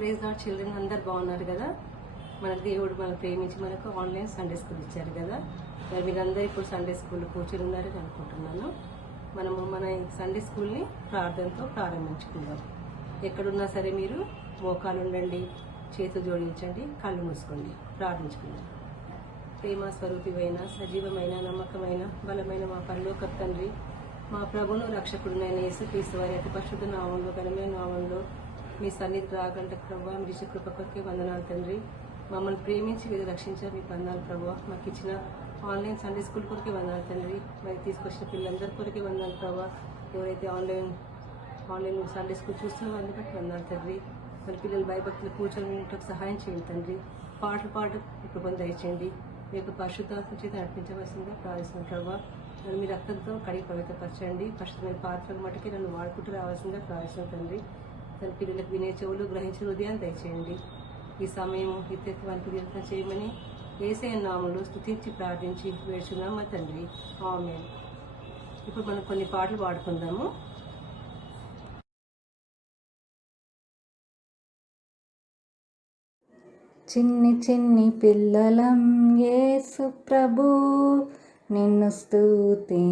Praise lord children అందరు బాగున్నారు కదా. మన దేవుడు మనం ప్రేమించి మనకు ఆన్లైన్ సండే స్కూల్ ఇచ్చారు కదా. మరి మీరందరూ ఇప్పుడు సండే స్కూల్లో కూర్చొని ఉన్నారని అనుకుంటున్నాను. మనము మన సండే స్కూల్ని ప్రార్థనతో ప్రారంభించుకుందాం. ఎక్కడున్నా సరే మీరు మోకాలు ఉండండి, చేతులు జోడించండి, కళ్ళు మూసుకోండి, ప్రార్థించుకుందాం. ప్రేమ స్వరూపివైన సజీవమైన నమ్మకమైన బలమైన మా పరలోక తండ్రి, మా ప్రభును రక్షకుడునైన యేసుక్రీస్తు వారి అతి పరిశుద్ధ నామంలో ఘనమైన నామంలో మీ సన్నిధి రాగంట ప్రభావ, మీ ఇచ్చే కృప కొరకే వందనాలు తండ్రి. మమ్మల్ని ప్రేమించి మీరు రక్షించారు, మీ వందనాలు ప్రభావ. మాకు ఇచ్చిన ఆన్లైన్ సండే స్కూల్ కొరకే వందనాలు తండ్రి. మరి తీసుకొచ్చిన పిల్లలందరి కొరకే వందనాలు ప్రభావ. ఎవరైతే ఆన్లైన్ సండే స్కూల్ చూస్తున్న వారిని బట్టి వందనాలు తండ్రి. మరి పిల్లలు భయభక్తులు కూర్చొని సహాయం చేయండి తండ్రి. పాటలు కృపను దయచేయండి. మీ యొక్క పరిశుద్ధాత్మ చేత నడిపించవలసిందిగా ప్రార్థిస్తున్నాను ప్రభావ. నన్ను మీ రక్తంతో కడిగి పవిత్రపరచండి. పరిశుద్ధమైన పాత్రల మటుకే నన్ను వాడుకుంటూ రావాల్సిందిగా ప్రార్థిస్తున్నాను తండ్రి. తన పిల్లలకు వినే చెవులు గ్రహించిన హృదయాన్ని దయచేయండి. ఈ సమయం ఇతరులకు దీర్ఘం చేయమని యేసయ్య నామములో స్తుతించి ప్రార్థించి వేడుచున్నాం మా తండ్రి, ఆమేన్. ఇప్పుడు మనం కొన్ని పాటలు పాడుకుందాము. చిన్ని చిన్ని పిల్లలం యేసు ప్రభు, నిన్ను స్తుతింపవచ్చితిమి.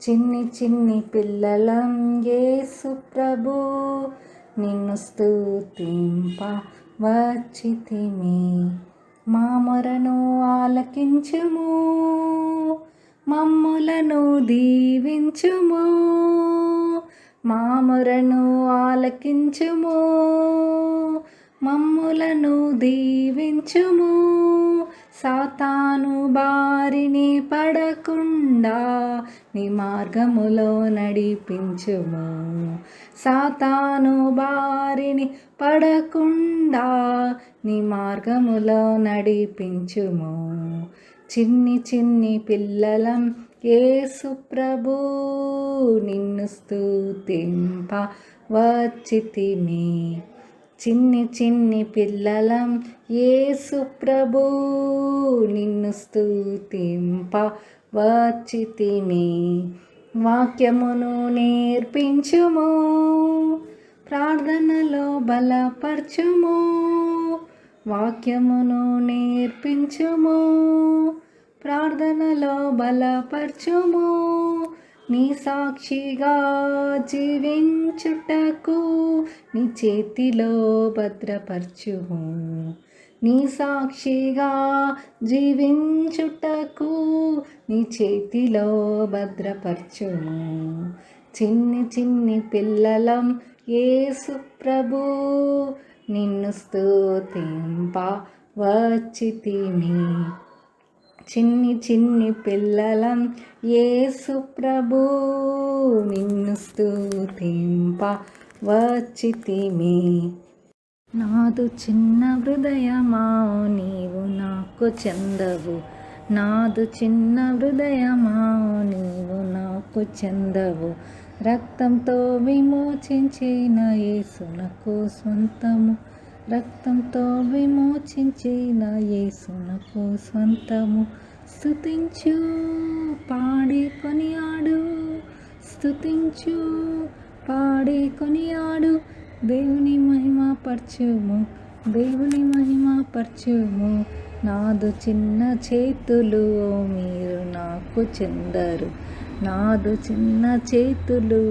చిన్ని చిన్ని పిల్లలం యేసు ప్రభు, నిన్ను స్తుతింపవచ్చితిమి. మా మొరను ఆలకించుము, మమ్ములను దీవించుము. మా మొరను ఆలకించుము, మమ్ములను దీవించుము. సాతాను బారిని పడకుండా నీ మార్గములో నడిపించుము. సాతాను బారిని పడకుండా నీ మార్గములో నడిపించుము. చిన్ని చిన్ని పిల్లలం యేసు ప్రభు, నిన్ను స్తుతింపవచ్చితిమి. చిన్ని చిన్ని పిల్లలం యేసు ప్రభు, నిన్ను స్తుతింపవచ్చితిమి. వాక్యమును నేర్పించుము, ప్రార్థనలో బలపరచుము. వాక్యమును నేర్పించుము, ప్రార్థనలో బలపరచుము. నీ సాక్షిగా జీవించుటకు నీ చేతిలో భద్రపరచుము. నీ సాక్షిగా జీవించుటకు నీ చేతిలో భద్రపరచుము. చిన్ని చిన్ని పిల్లలం యేసు ప్రభు, నిన్ను స్తుతింపవచ్చితిమి. చిన్ని చిన్ని పిల్లలం యేసు ప్రభు, నిన్ను స్తుతింపవచ్చితిమి. నాదు చిన్న హృదయమా నీవు నాకు చెందవు. నాదు చిన్న హృదయమా నీవు నాకు చెందవు. రక్తంతో విమోచించిన యేసునకు స్వంతము. రక్తంతో విమోచించిన యేసునకు స్వంతము. స్తుతించు పాడి కొనియాడు, స్తుతించు పాడి కొనియాడు. దేవుని మహిమ పరచుము, దేవుని మహిమ పరచుము. నాదు చిన్న చేతులు మీరు నాకు చెందరు. నాదు చిన్న చేతులు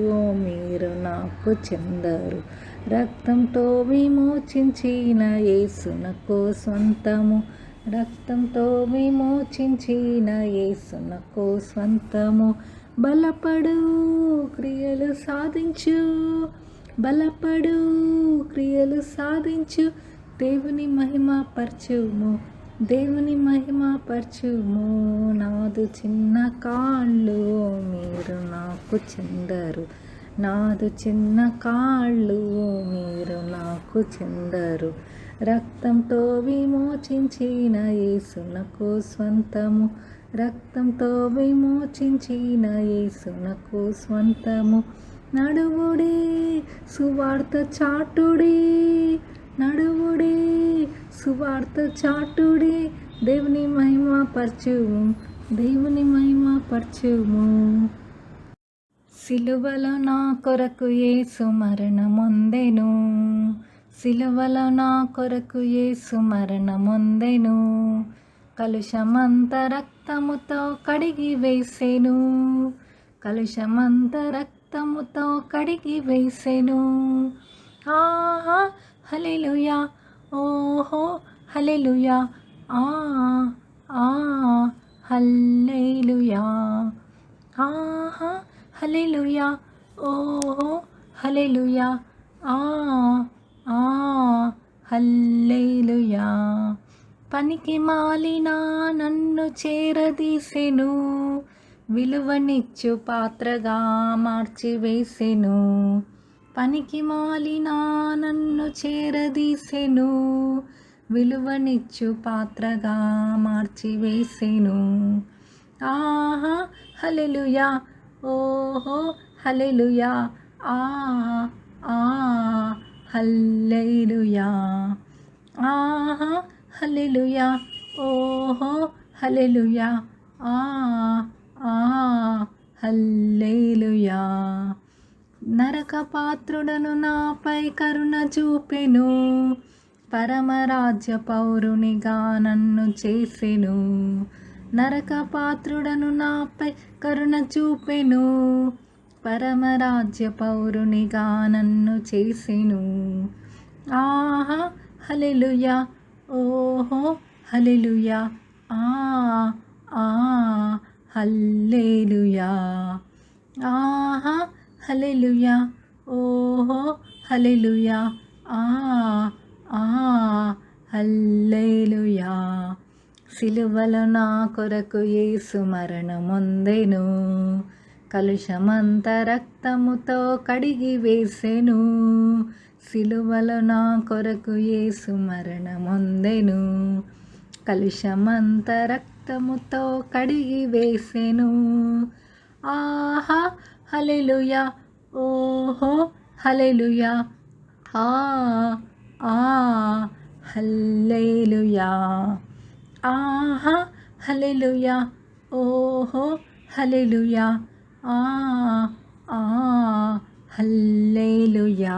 మీరు నాకు చెందరు. రక్తంతో విమోచించిన యేసునకు స్వంతము. రక్తంతో విమోచించిన యేసునకు స్వంతము. బలపడు క్రియలు సాధించు, బలపడు క్రియలు సాధించు. దేవుని మహిమ పరచుము, దేవుని మహిమ పరచుము. నాదు చిన్న కాళ్ళు మీరు నాకు చెందరు. నాదు చిన్న కాళ్ళు మీరు నాకు చెందరు. రక్తంతో విమోచించిన యేసునకు స్వంతము. రక్తంతో విమోచించిన యేసునకు స్వంతము. నడువుడి సువార్త చాటుడి, నడువుడి సువార్త చాటుడి. దేవుని మహిమ పరచుము, దేవుని మహిమ పరచుము. సిలువలో నా కొరకు యేసు మరణమొందెను, సిలువలో నా కొరకు యేసు మరణమొందెను, కలుషమంత రక్తముతో కడిగి వేసెను, కలుషమంత రక్తముతో కడిగి వేసెను. ఆహా హల్లెలూయా, ఓహో హల్లెలూయా, ఆ ఆ హల్లెలూయా, ఆహా హల్లెలూయా, ఓహో హల్లెలూయా, ఆ ఆ హల్లెలూయా. పనికి మాలిన నన్ను చేరదీసెను, విలువనిచ్చు పాత్రగా మార్చివేసెను, పనికి మాలిన నన్ను చేరదీసెను, విలువనిచ్చు పాత్రగా మార్చివేసెను. ఆహా హల్లెలూయా, ఓహో హల్లెలూయా, ఆ ఆ హల్లెలూయా, ఆహా హల్లెలూయా, ఓహో హల్లెలూయా, ఆ ఆ హల్లెలూయా. నరక పాత్రుడను నాపై కరుణ చూపెను, పరమరాజ్య పౌరునిగా నన్ను చేసెను, నరక పాత్రుడను నాపై కరుణ చూపెను, పరమరాజ్య పౌరునిగా నన్ను చేసెను. ఆహా హల్లెలూయా, ఓహో హల్లెలూయా, ఆ ఆ హల్లెలూయా, ఆహా హల్లెలూయా, ఓహో హల్లెలూయా, ఆ ఆ హల్లెలూయా. సిలువలో నా కొరకు యేసు మరణమొందెను, కలుషమంత రక్తముతో కడిగి వేసెను, సిలువలో నా కొరకు యేసు మరణమొందెను, కలుషమంత రక్తముతో కడిగి వేసెను. ఆహా హల్లెలూయా, ఓహో హల్లెలూయా, ఆ ఆ హల్లెలూయా, ఆహా హల్లెలూయా, ఓహో హల్లెలూయా, ఆ ఆ హల్లెలూయా.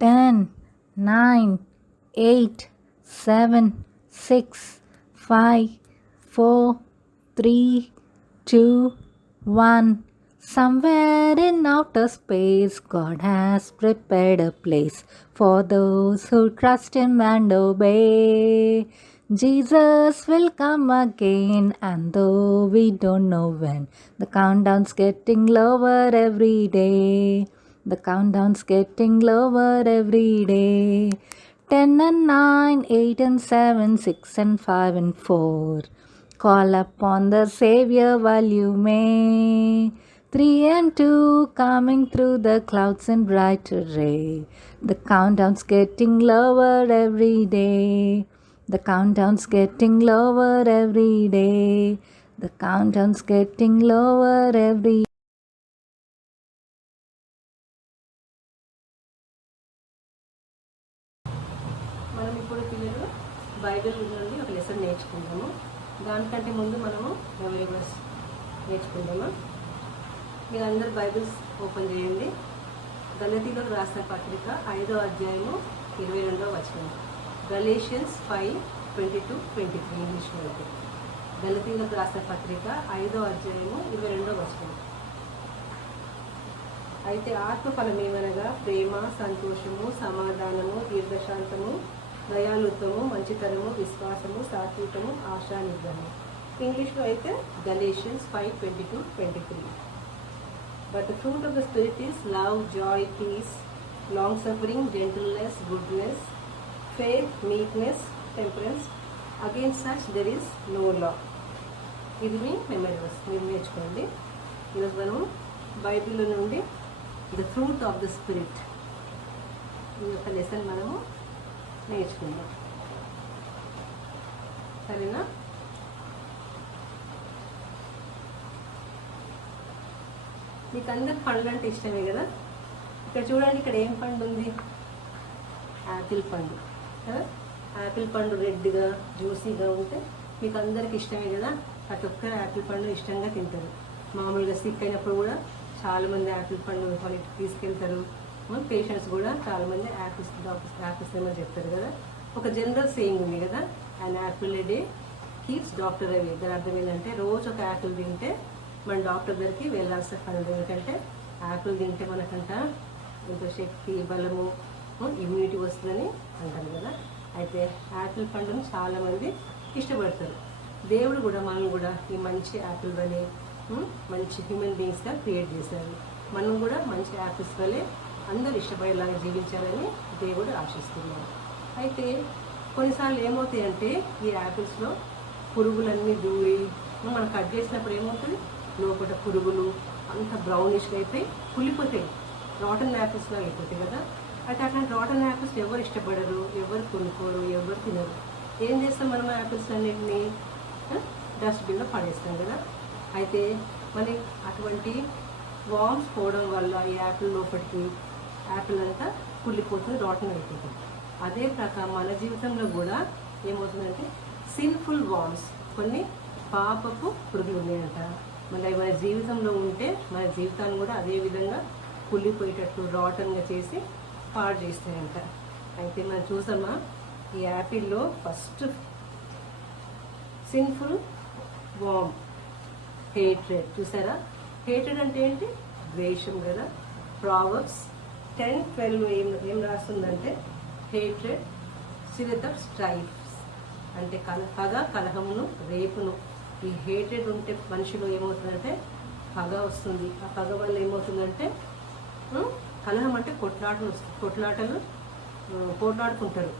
10, 9, 8, 7, 6, 5, 4, 3, 2, 1. Somewhere in outer space, God has prepared a place for those who trust Him and obey. Jesus will come again, and though we don't know when, the countdown's getting lower every day. The countdown's getting lower every day. 10 and 9, 8 and 7, 6 and 5 and 4. Call upon the Savior while you may. 3 and 2, coming through the clouds in bright array. The countdown's getting lower every day. The countdown's getting lower every day. The countdown's getting lower every day. మనం ఇప్పుడు పిల్లలు Bible నుండి ఒక lesson నేర్చుకుందాము. దానికంటే ముందు మనము memory verse నేర్చుకుందామా. మీరు అందరు బైబిల్స్ ఓపెన్ చేయండి. గలతీలకు రాసిన పత్రిక 5వ అధ్యాయము 22వ వచనం. గలేషియన్స్ 5:22-23 ఇంగ్లీష్లో అయితే. గలతీలకు రాసిన పత్రిక 5వ అధ్యాయము 22వ వచనం. అయితే ఆత్మఫలమేమనగా ప్రేమ, సంతోషము, సమాధానము, దీర్ఘశాంతము, దయాళుత్వము, మంచితనము, విశ్వాసము, సాత్వికము, ఆశానిగ్రహము. ఇంగ్లీష్లో అయితే Galatians 5:22-23. But the fruit of the Spirit is love, joy, peace, long-suffering, gentleness, goodness, faith, meekness, temperance. Against such there is no law. ఇది మీ మెమరీ వర్స్, మీరు నేర్చుకోండి. ఈరోజు మనము బైబిల్ నుండి the fruit of the spirit ఈ యొక్క lesson మనము నేర్చుకుందాం. సరేనా? మీకు అందరికి పండ్లు అంటే ఇష్టమే కదా. ఇక్కడ చూడండి, ఇక్కడ ఏం పండు ఉంది? యాపిల్ పండు కదా. యాపిల్ పండు రెడ్గా జ్యూసీగా ఉంటే మీకు అందరికి ఇష్టమే కదా. ప్రతి ఒక్కరు యాపిల్ పండు ఇష్టంగా తింటారు. మామూలుగా సిక్ అయినప్పుడు కూడా చాలామంది యాపిల్ పండు వాళ్ళకి తీసుకెళ్తారు. పేషెంట్స్ కూడా చాలామంది యాపిల్స్ ఏమని చెప్తారు కదా. ఒక జనరల్ సేయింగ్ ఉంది కదా, and Apple A day keeps doctor away. దాని అర్థం ఏంటంటే రోజు ఒక యాపిల్ తింటే మన డాక్టర్ దగ్గరికి వెళ్ళాల్సిన పని లేదు. ఎందుకంటే యాపిల్ తింటే మనకంట ఎంతో శక్తి, బలము, ఇమ్యూనిటీ వస్తుందని అంటారు కదా. అయితే యాపిల్ పండును చాలామంది ఇష్టపడతారు. దేవుడు కూడా మనల్ని కూడా ఈ మంచి యాపిల్ వలె మంచి హ్యూమన్ బీయింగ్స్గా క్రియేట్ చేశారు. మనం కూడా మంచి యాపిల్స్ వలె అందరూ ఇష్టపడేలాగా జీవించాలని దేవుడు ఆశిస్తున్నాడు. అయితే కొన్నిసార్లు ఏమవుతాయంటే ఈ యాపిల్స్లో పురుగులన్నీ దూరి మనం కట్ చేసినప్పుడు ఏమవుతుంది, లోపల పురుగులు అంత బ్రౌనిష్గా అయిపోయి కుళ్ళిపోతాయి, రాటన్ యాపిల్స్లో అయిపోతాయి కదా. అయితే అట్లాంటి రాటన్ యాపిల్స్ ఎవరు ఇష్టపడరు, ఎవరు కొనుక్కోరు, ఎవరు తినరు. ఏం చేస్తాం మనం యాపిల్స్ అన్నింటినీ డస్ట్బిన్లో పడేస్తాం కదా. అయితే మరి అటువంటి వామ్స్ పోవడం వల్ల ఈ యాపిల్ లోపలికి యాపిల్ అంతా కుళ్ళిపోతుంది, రాటన్ అయిపోతుంది. అదే ప్రకారం మన జీవితంలో కూడా ఏమవుతుందంటే సిన్ఫుల్ వామ్స్, కొన్ని పాపపు పురుగులు ఉన్నాయంట. మళ్ళీ మన జీవితంలో ఉంటే మన జీవితాన్ని కూడా అదే విధంగా కుళ్ళిపోయేటట్టు రాటన్గా చేసి పాడు చేస్తాయంట. అయితే మనం చూసామా ఈ యాపిల్లో ఫస్ట్ సిన్ఫుల్ వామ్ హేట్రెడ్. చూసారా, హేట్రెడ్ అంటే ఏంటి, ద్వేషం కదా. ప్రావర్బ్స్ 10:12 ఏం రాస్తుందంటే హేట్రెడ్ సిరత్ ఆఫ్ స్ట్రైఫ్స్, అంటే పగ, కలహమును, రేపును. ఈ హేట్రెడ్ ఉంటే మనిషిలో ఏమవుతుందంటే పగ వస్తుంది. ఆ పగ వల్ల ఏమవుతుందంటే కలహం అంటే కొట్లాటలు పోట్లాడుకుంటారు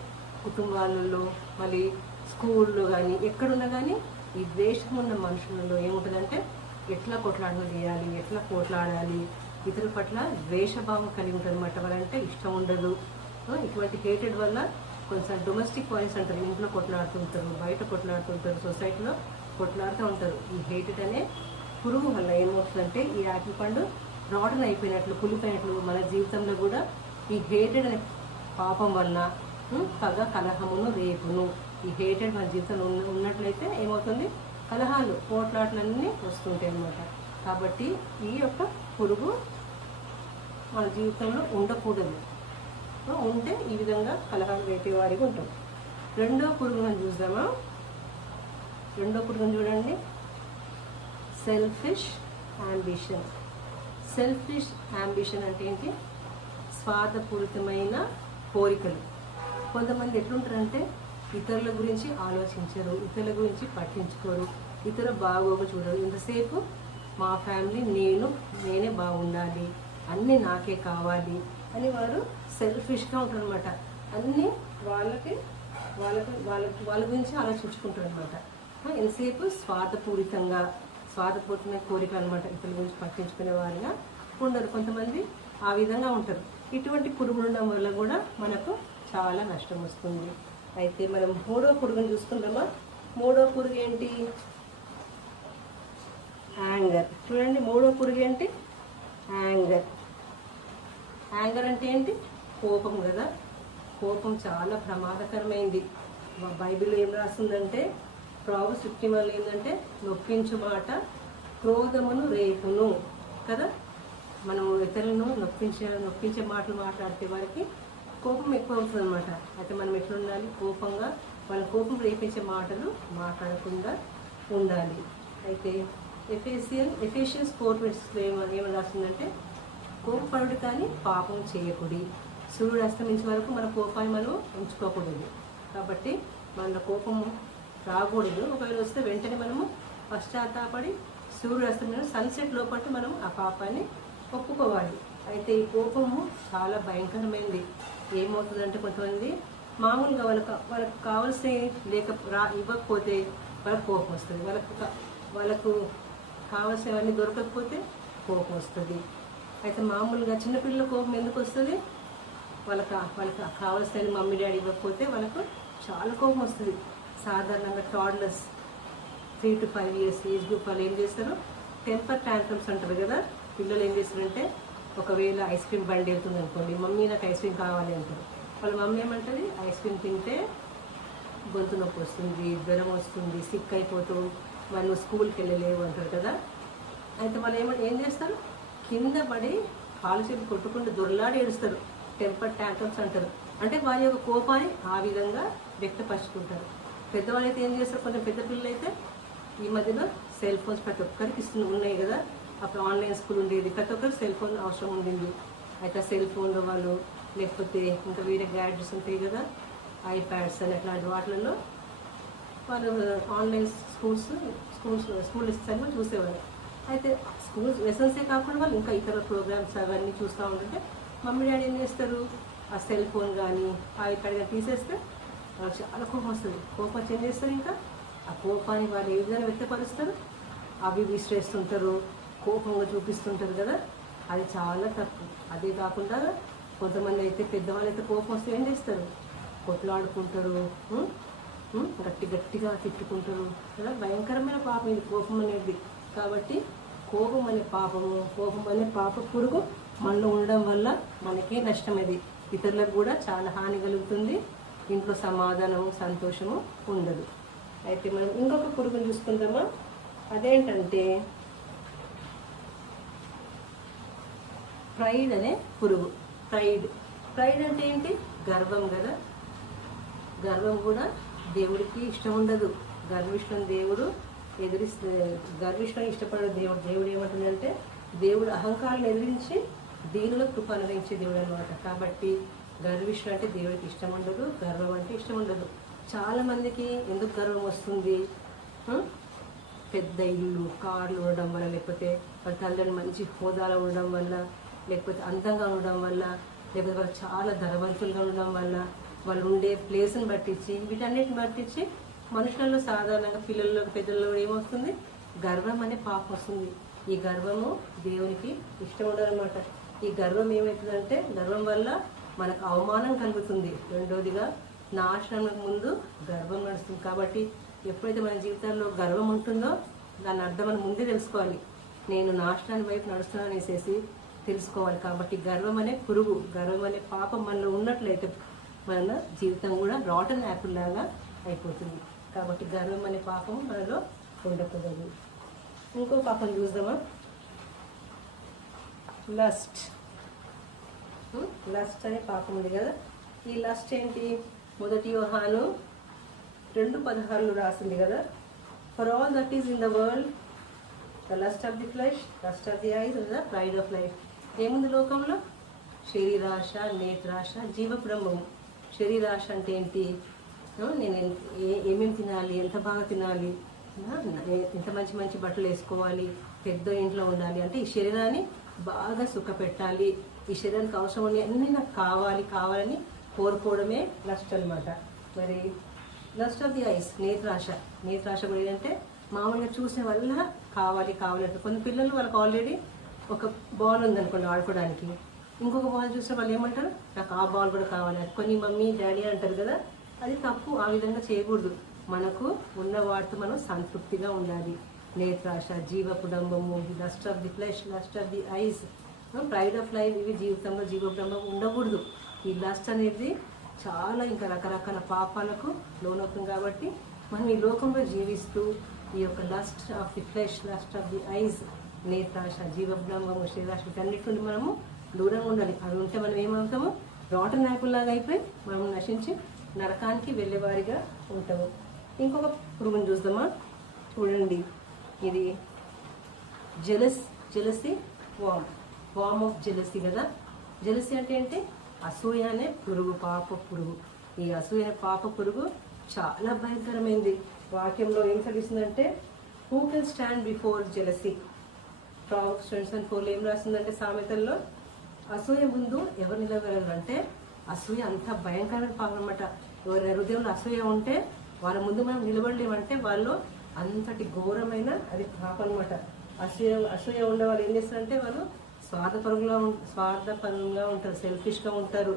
కుటుంబాలలో, మళ్ళీ స్కూల్లో కానీ ఎక్కడున్నా కానీ. ఈ ద్వేషం ఉన్న మనుషులలో ఏముంటుందంటే ఎట్లా కొట్లాటలు చేయాలి, ఎట్లా పోట్లాడాలి, ఇతరుల పట్ల ద్వేషభావం కలిగి ఉంటుంది అన్నమాట. వాళ్ళంటే ఇష్టం ఉండదు. ఇటువంటి హేటెడ్ వల్ల కొంచెం డొమెస్టిక్ వాయిస్ అంటారు, ఇంట్లో కొట్లాడుతుంటారు, బయట కొట్లాడుతుంటారు, సొసైటీలో కొట్లాడుతూ ఉంటారు. ఈ హేటెడ్ అనే పురుగు వల్ల ఏమవుతుందంటే ఈ యాపిల్ పండు రాటన్ అయిపోయినట్లు, కులిపోయినట్లు మన జీవితంలో కూడా ఈ హేటెడ్ అనే పాపం వల్ల పగ, కలహమును, రేపును, ఈ హేటెడ్ మన జీవితంలో ఉన్నట్లయితే ఏమవుతుంది, కలహాలు, పోట్లాటలన్నీ వస్తుంటాయి అన్నమాట. కాబట్టి ఈ యొక్క పురుగు మన జీవితంలో ఉండకూడదు. ఉంటే ఈ విధంగా కలహాలు రేపేవాడిగా ఉంటాం. రెండో పురుగును చూద్దామా. రెండో పురుగును చూడండి, సెల్ఫిష్ యాంబిషన్. సెల్ఫిష్ యాంబిషన్ అంటే ఏంటి, స్వార్థపూరితమైన కోరికలు. కొంతమంది ఎట్లుంటారంటే ఇతరుల గురించి ఆలోచించరు, ఇతరుల గురించి పట్టించుకోరు, ఇతర బాగోగు చూడరు. ఇంతసేపు మా ఫ్యామిలీ, నేనే బాగుండాలి, అన్నీ నాకే కావాలి అని వారు సెల్ఫిష్గా ఉంటారు అనమాట. అన్నీ వాళ్ళ గురించి ఆలోచించుకుంటారు అనమాట. ఎంతసేపు స్వార్థపూరితమైన కోరికలు అనమాట. ఇతరుల గురించి పట్టించుకునే వారిగా ఉండరు. కొంతమంది ఆ విధంగా ఉంటారు. ఇటువంటి పురుగులు ఉండడం వల్ల కూడా మనకు చాలా నష్టం వస్తుంది. అయితే మనం మూడో పురుగును చూసుకుందామా. మూడో పురుగు ఏంటి, యాంగర్. చూడండి, మూడో పురుగు ఏంటి, యాంగర్. యాంగర్ అంటే ఏంటి, కోపం కదా. కోపం చాలా ప్రమాదకరమైంది. బైబిల్లో ఏం రాస్తుందంటే ప్రావర్బ్స్ 15 ఏంటంటే నొప్పించు మాట క్రోధమును రేపును కదా. మనం ఇతరులను నొప్పించే మాటలు మాట్లాడితే వారికి కోపం ఎక్కువ అవుతుంది అనమాట. అయితే మనం ఎట్లా ఉండాలి, కోపంగా వాళ్ళ కోపం రేపించే మాటలు మాట్లాడకుండా ఉండాలి. అయితే ఎఫెసియన్స్ 4:20 ఏమని రాస్తుందంటే కోపపడుడు కానీ పాపం చేయకూడదు. సూర్యుడు అస్తమించే వరకు మన కోపాన్ని మనం ఉంచుకోకూడదు. కాబట్టి మన కోపం రాకూడదు. ఒకవేళ వస్తే వెంటనే మనము పశ్చాత్తాపడి సూర్యుడు అస్తమించిన సన్సెట్ లోపల మనం ఆ పాపాన్ని ఒప్పుకోవాలి. అయితే ఈ కోపము చాలా భయంకరమైనది. ఏమవుతుందంటే కొంతమంది మామూలుగా వాళ్ళకు కావాల్సిన ఇవ్వకపోతే వాళ్ళకి కోపం వస్తుంది, వాళ్ళకు కావాల్సినవన్నీ దొరకకపోతే కోపం వస్తుంది. అయితే మామూలుగా చిన్నపిల్లల కోపం ఎందుకు వస్తుంది, వాళ్ళకి కావాల్సిన మమ్మీ డాడీ ఇవ్వకపోతే వాళ్ళకు చాలా కోపం వస్తుంది. సాధారణంగా toddlers 3 to 5 years age group వాళ్ళు ఏం చేస్తారు, టెంపర్ ట్యాంట్రమ్స్ అంటారు కదా. పిల్లలు ఏం చేస్తారంటే ఒకవేళ ఐస్ క్రీమ్ బండి వెళ్తుంది అనుకోండి, మమ్మీ నాకు ఐస్ క్రీమ్ కావాలి అంటారు. వాళ్ళ మమ్మీ ఏమంటుంది, ఐస్ క్రీమ్ తింటే గొంతు నొప్పి వస్తుంది, జ్వరం వస్తుంది, సిక్ అయిపోతూ వాళ్ళు స్కూల్కి వెళ్ళలేవు అంటారు కదా. అయితే వాళ్ళు ఏం చేస్తారు, కింద పడి కాలు చేతులు కొట్టుకుంటూ దొరలాడి ఏడుస్తారు. టెంపర్ ట్యాంట్రమ్స్ అంటారు. అంటే వారి యొక్క కోపాన్ని ఆ విధంగా వ్యక్తపరుచుకుంటారు. పెద్దవాళ్ళు అయితే ఏం చేస్తారు, కొంచెం పెద్ద పిల్లలు అయితే ఈ మధ్యలో సెల్ ఫోన్స్ ప్రతి ఒక్కరికి ఉన్నాయి కదా. అప్పుడు ఆన్లైన్ స్కూల్ ఉండేది, ప్రతి ఒక్కరికి సెల్ ఫోన్ అవసరం ఉండింది. అయితే ఆ సెల్ ఫోన్లో వాళ్ళు లేకపోతే ఇంకా వేరే గ్యాడ్జెట్స్ ఉంటాయి కదా, ఐప్యాడ్స్ అని అట్లాంటి వాటిలలో వాళ్ళు ఆన్లైన్ స్కూల్ ఇస్తాను చూసేవారు. అయితే స్కూల్ లెసన్సే కాకుండా వాళ్ళు ఇంకా ఇతర ప్రోగ్రామ్స్ అవన్నీ చూస్తూ ఉంటుంటే మమ్మీ డాడీ ఏం చేస్తారు, ఆ సెల్ ఫోన్ కానీ ఆ ఐప్యాడ్ కానీ తీసేస్తే వాళ్ళకి చాలా కోపం వస్తుంది. కోపం వచ్చి ఏం చేస్తారు, ఇంకా ఆ కోపాన్ని వాళ్ళు ఏ విధంగా వ్యక్తపరుస్తారు, అవి విసిరేస్తుంటారు, కోపంగా చూపిస్తుంటారు కదా. అది చాలా తప్పు. అదే కాకుండా కొంతమంది అయితే పెద్దవాళ్ళు అయితే కోపం వస్తే ఏం చేస్తారు, కొట్లాడుకుంటారు, గట్టిగా తిట్టుకుంటారు కదా. భయంకరమైన పాపం ఇది కోపం అనేది. కాబట్టి కోపం అనే పాపము, కోపం అనే పాప పురుగు మనలో ఉండడం వల్ల మనకే నష్టం. అది ఇతరులకు కూడా చాలా హాని కలుగుతుంది. ఇంట్లో సమాధానము సంతోషము ఉండదు. అయితే మనం ఇంకొక పురుగును చూసుకుందామా. అదేంటంటే ప్రైడ్ అనే పురుగు. ప్రైడ్ అంటే ఏంటి, గర్వం కదా. గర్వం కూడా దేవుడికి ఇష్టం ఉండదు. గర్విష్టం దేవుడు గర్విష్టం ఇష్టపడే దేవుడు ఏమంటుందంటే, దేవుడు అహంకారాన్ని ఎదిరించి దీనులకు కృప అనుభవించే దేవుడు అనమాట. కాబట్టి గర్విష్టం అంటే దేవుడికి ఇష్టం ఉండదు, గర్వం అంటే ఇష్టం ఉండదు. చాలామందికి ఎందుకు గర్వం వస్తుంది, పెద్ద ఇల్లు కార్లు ఉండడం వల్ల, లేకపోతే వాళ్ళ తల్లిని మంచి హోదాలో ఉండడం వల్ల, లేకపోతే అందంగా ఉండడం వల్ల, లేకపోతే వాళ్ళు చాలా ధనవంతులుగా ఉండడం వల్ల, వాళ్ళు ఉండే ప్లేస్ని బట్టించి, వీటన్నిటిని బట్టించి మనుషులలో సాధారణంగా పిల్లల్లో పెద్దల్లో ఏమవుతుంది, గర్వం అనే పాపం వస్తుంది. ఈ గర్వము దేవునికి ఇష్టం ఉండదన్నమాట. ఈ గర్వం ఏమవుతుందంటే, గర్వం వల్ల మనకు అవమానం కలుగుతుంది. రెండోదిగా నాశనం ముందు గర్వం నడుస్తుంది. కాబట్టి ఎప్పుడైతే మన జీవితాల్లో గర్వం ఉంటుందో దాని అర్థం మనం ముందే తెలుసుకోవాలి. నేను నాశనాన్ని వైపు నడుస్తున్నాను అనేసి తెలుసుకోవాలి. కాబట్టి గర్వం అనే పురుగు, గర్వం అనే పాపం మనలో ఉన్నట్లయితే మన జీవితం కూడా రాటన్ యాపిల్ లాగా అయిపోతుంది. కాబట్టి గర్వం అనే పాపం మనలో ఉండకూడదు. ఇంకో పాపం చూద్దామా, లస్ట్ అనే పాపం ఉంది కదా. ఈ లస్ట్ ఏంటి, మొదటి యోహాను 2:16 రాసింది కదా. For all that is in the world the lust of the flesh, lust of the ice, the pride of life. ఏముంది లోకంలో, శరీరాశ, నేత్రాశ, జీవబ్రహ్మము. శరీరాశ అంటే ఏంటి, నేను ఏమేమి తినాలి, ఎంత బాగా తినాలి, ఎంత మంచి మంచి బట్టలు వేసుకోవాలి, పెద్ద ఇంట్లో ఉండాలి, అంటే ఈ శరీరాన్ని బాగా సుఖపెట్టాలి, ఈ శరీరానికి అవసరం ఉండే అన్నీ నాకు కావాలని కోరుకోవడమే లస్ట్ అనమాట. మరి లస్ట్ ఆఫ్ ది ఐస్, నేత్రాశ కూడా ఏంటంటే మామూలుగా చూసే వల్ల కావాలి అంటే కొన్ని పిల్లలు వాళ్ళకి ఆల్రెడీ ఒక బాల్ ఉందనుకోండి ఆడుకోవడానికి, ఇంకొక బాల్ చూస్తే వాళ్ళు ఏమంటారు, నాకు ఆ బాల్ కూడా కావాలి. కొన్ని మమ్మీ డాడీ అంటారు కదా, అది తప్పు. ఆ విధంగా చేయకూడదు. మనకు ఉన్న వాటితో మనం సంతృప్తిగా ఉండాలి. నేత్రాశ, జీవపుడంబము, lust of the flesh, lust of the eyes, pride of life, ఇవి జీవితంలో జీవపుడంబం ఉండకూడదు. ఈ లస్ట్ అనేది చాలా ఇంకా రకరకాల పాపాలకు లోనవుతుంది. కాబట్టి మనం ఈ లోకంలో జీవిస్తూ ఈ యొక్క lust of the flesh, lust of the ice, నేత్రాశ, జీవబ్రహ్మము, శరీరాశ, వీటన్నిటి నుండి మనము దూరంగా ఉండాలి. అవి ఉంటే మనం ఏమవుతాము, రాటన్ యాపిల్ లాగా అయిపోయి మనం నశించి నరకానికి వెళ్ళేవారిగా ఉంటాము. ఇంకొక పురుగుని చూద్దామా. చూడండి, ఇది జెలసీ వామ్ ఆఫ్ జెలసీ కదా. జెలసీ అంటే ఏంటి, అసూయ అనే పురుగు, పాప పురుగు. ఈ అసూయ అనే పాప పురుగు చాలా భయంకరమైంది. వాక్యంలో ఏం చదివిస్తుందంటే, who can stand before jealousy. Proverbs 27:4 ఏం రాసిందంటే, సామెతల్లో అసూయ ముందు ఎవరు నిలవగలరు అంటే, అసూయ అంత భయంకరమైన పాపం అనమాట. ఎవరి హృదయంలో అసూయ ఉంటే వాళ్ళ ముందు మనం నిలబడలేమంటే వాళ్ళు అంతటి ఘోరమైన అది పాపం అనమాట. అసూయ ఉండే వాళ్ళు ఏం చేస్తారంటే, వాళ్ళు స్వార్థపరంగా ఉంటారు, సెల్ఫిష్గా ఉంటారు.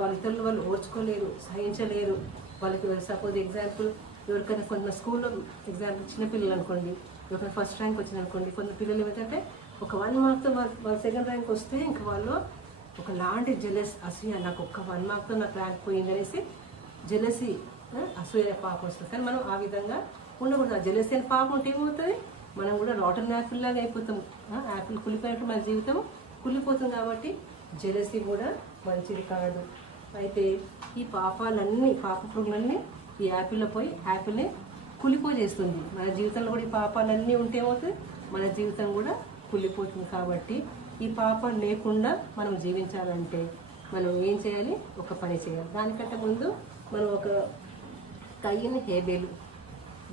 వాళ్ళ ఇతరులు వాళ్ళు ఓర్చుకోలేరు, సహించలేరు. వాళ్ళకి సపోజ్ ఎగ్జాంపుల్, ఎవరికైనా కొంత స్కూల్లో ఎగ్జాంపుల్ చిన్నపిల్లలు అనుకోండి, ఎవరికైనా ఫస్ట్ ర్యాంక్ వచ్చింది అనుకోండి, కొంత పిల్లలు ఏమిటంటే ఒక 1 మార్క్తో వాళ్ళు సెకండ్ ర్యాంక్ వస్తే ఇంకా వాళ్ళు ఒకలాంటి జెలస్, అసూయ, నాకు ఒక్క 1 మార్క్తో నాకు ర్యాంక్ పోయింది అనేసి జెలసీ, అసూయ పాపం వస్తుంది. కానీ మనం ఆ విధంగా ఉండకూడదు. ఆ జెలసీ అని పాపం ఉంటే ఏమవుతుంది, మనం కూడా రాటన్ యాపిల్ లాగా అయిపోతాం. యాపిల్ కులిపోయినట్టు మన జీవితం కులిపోతుంది. కాబట్టి జెలసీ కూడా మంచిది కాదు. అయితే ఈ పాపాలన్నీ పాప పురుగులన్నీ ఈ యాపిల్లో పోయి యాపిల్ని కులిపోజేస్తుంది. మన జీవితంలో కూడా ఈ పాపాలన్నీ ఉంటే ఏమవుతుంది, మన జీవితం కూడా కులిపోతుంది. కాబట్టి ఈ పాపం లేకుండా మనం జీవించాలంటే మనం ఏం చేయాలి, ఒక పని చేయాలి. దానికంటే ముందు మనం ఒక కయ్యని హేబేలు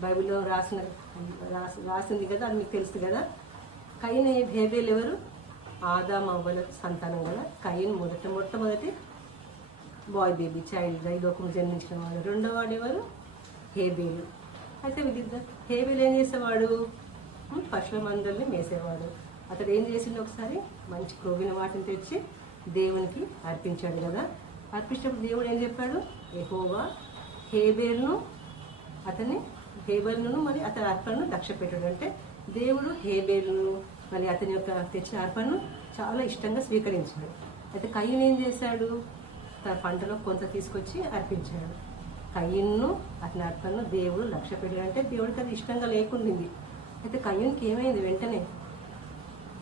బైబిల్లో రాసింది కదా, అది మీకు తెలుసు కదా. కయ్యని హేబేలు ఎవరు? ఆదాము అవ్వల సంతానం కదా. కయ్యని మొట్టమొదటి బాయ్ బేబీ చైల్డ్ ఈ లోకం జన్మించిన వాడు. రెండో వాడు ఎవరు? హేబేలు. అయితే వీళ్ళిద్దరు హేబేలు ఏం చేసేవాడు? పశువుల మందల్ని మేసేవాడు. అతడు ఏం చేసిండు, ఒకసారి మంచి క్రొవ్విన వాటిని తెచ్చి దేవునికి అర్పించాడు కదా. అర్పించినప్పుడు దేవుడు ఏం చెప్పాడు? యెహోవా హేబేలును మరి అతని అర్పణను లక్ష్య పెట్టాడు. అంటే దేవుడు హేబేలును మరి అతని యొక్క తెచ్చిన అర్పణను చాలా ఇష్టంగా స్వీకరించాడు. అయితే కయ్యను ఏం చేశాడు? తన పంటలో కొంత తీసుకొచ్చి అర్పించాడు. కయ్యను అతని అర్పణను దేవుడు లక్ష్య పెట్టాడు. అంటే దేవుడికి అది ఇష్టంగా లేకుండింది. అయితే కయ్యనుకి ఏమైంది? వెంటనే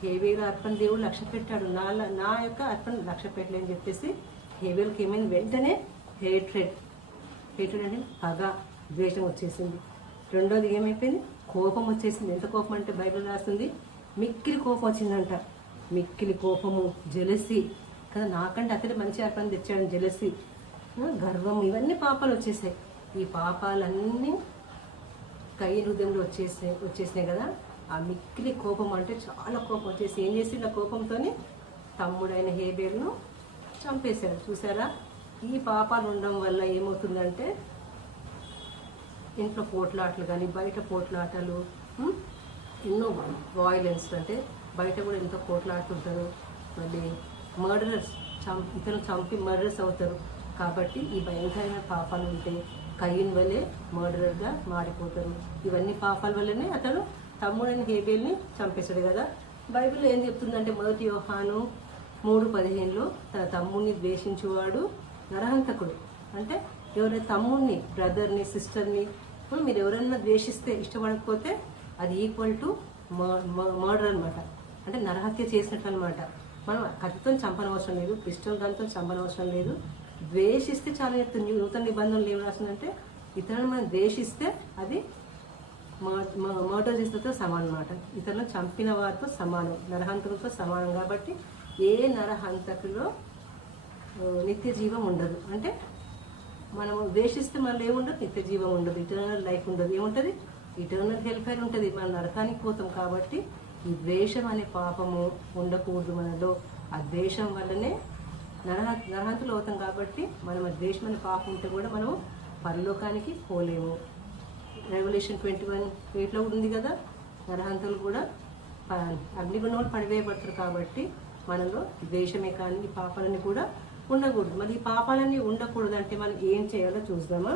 హేబేలు అర్పణ దేవుడు లక్ష్య పెట్టాడు, నా యొక్క అర్పణ లక్ష్య పెట్టలేని చెప్పేసి హేబేలుకి ఏమైంది? వెంటనే హేట్రెడ్ అంటే పగ, ద్వేషం వచ్చేసింది. రెండోది ఏమైపోయింది? కోపం వచ్చేసింది. ఎంత కోపం అంటే బైబిల్ రాస్తుంది మిక్కిలి కోపం వచ్చిందంట. మిక్కిలి కోపము, జెలసీ కదా. నాకంటే అతడు మంచి అర్పణ తెచ్చాడు, జెలసీ, గర్వం, ఇవన్నీ పాపాలు వచ్చేసాయి. ఈ పాపాలన్నీ కయ్య హృదయంలో వచ్చేసినాయి కదా. ఆ మిక్కిలి కోపం అంటే చాలా కోపం వచ్చేసి ఏం చేసిండు? ఆ కోపంతో తమ్ముడైన హేబేలును చంపేశాడు. చూసారా? ఈ పాపాలు ఉండడం వల్ల ఏమవుతుందంటే ఇంట్లో పోట్లాటలు కానీ బయట పోట్లాటలు, ఎన్నో వాయిలెన్స్, అంటే బయట కూడా ఎంతో పోట్లాడుతుంటారు. మళ్ళీ మర్డరర్స్ ఇతను చంపి మర్డరర్స్ అవుతారు. కాబట్టి ఈ భయంకరమైన పాపాలు ఉంటే కయ్యన్ వల్లే మర్డరర్గా మారిపోతారు. ఇవన్నీ పాపాల వల్లనే అతను తమ్ముడైన హేబేల్ని చంపేశాడు కదా. బైబిల్లో ఏం చెప్తుందంటే 1 యోహాను 3:15లో తన తమ్ముడిని ద్వేషించేవాడు నరహంతకుడు. అంటే ఎవరైతే తమ్ముడిని, బ్రదర్ని, సిస్టర్ని మీరు ఎవరైనా ద్వేషిస్తే, ఇష్టపడకపోతే అది ఈక్వల్ టు మర్డర్ అనమాట. అంటే నరహత్య చేసినట్లు అనమాట. మనం కత్తితో చంపనవసరం లేదు, పిస్టల్ గన్తో చంపనవసరం లేదు. ద్వేషిస్తే చాలా చెప్తుంది. నూతన నిబంధనలు ఏం రాసిందంటే ఇతరులను మనం ద్వేషిస్తే అది మర్డర్ చేసేతో సమానం అన్నమాట. ఇతరులను చంపిన వారితో సమానం, నరహంతకులతో సమానం. కాబట్టి ఏ నరహంతకులో నిత్య జీవం ఉండదు. అంటే మనము ద్వేషిస్తే మనలో ఏముండదు, నిత్య జీవం ఉండదు, ఇటర్నల్ లైఫ్ ఉండదు. ఏముంటుంది? ఇటర్నల్ హెల్ఫైర్ ఉంటుంది. మనం నరకానికి పోతాం. కాబట్టి ఈ ద్వేషం అనే పాపము ఉండకూడదు మనలో. ఆ ద్వేషం వల్లనే నరహంతులు అవుతాం. కాబట్టి మనం ఆ ద్వేషం అనే పాపం ఉంటే కూడా మనము పరలోకానికి పోలేము. రెవల్యూషన్ 21:8లో ఉంది కదా, నరహంతులు కూడా అగ్నిగుణంలో పడివేయబడతారు. కాబట్టి మనలో ద్వేషమే కానీ ఈ పాపాలన్నీ కూడా ఉండకూడదు. మరి ఈ పాపాలన్నీ ఉండకూడదు అంటే మనం ఏం చేయాలో చూద్దామా.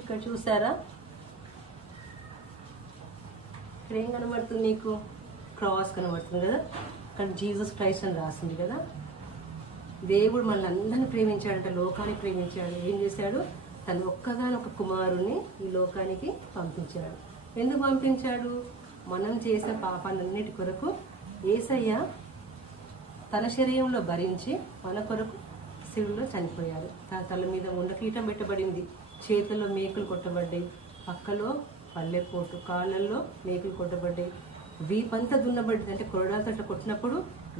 ఇక్కడ చూసారా? ఇక్కడ ఏం కనబడుతుంది నీకు? క్రాస్ కనబడుతుంది కదా. అక్కడ జీసస్ క్రైస్ట్ అని రాసింది కదా. దేవుడు మనల్ని అందరినీ ప్రేమించాడంట, లోకాన్ని ప్రేమించాడు. ఏం చేశాడు? తను ఒక్కగానొక కుమారుని ఈ లోకానికి పంపించాడు. ఎందుకు పంపించాడు? మనం చేసిన పాపాలన్నిటి కొరకు యేసయ్య తన శరీరంలో భరించి మన కొరకు శిలువలో చనిపోయాడు. తన తల మీద కిరీటం పెట్టబడింది, చేతుల్లో మేకులు కొట్టబడ్డాయి, పక్కలో పల్లెపోటు, కాళ్ళల్లో మేకులు కొట్టబడ్డాయి, వీపంతా దున్నబడింది. అంటే కొరడాలతో కొట్టినప్పుడు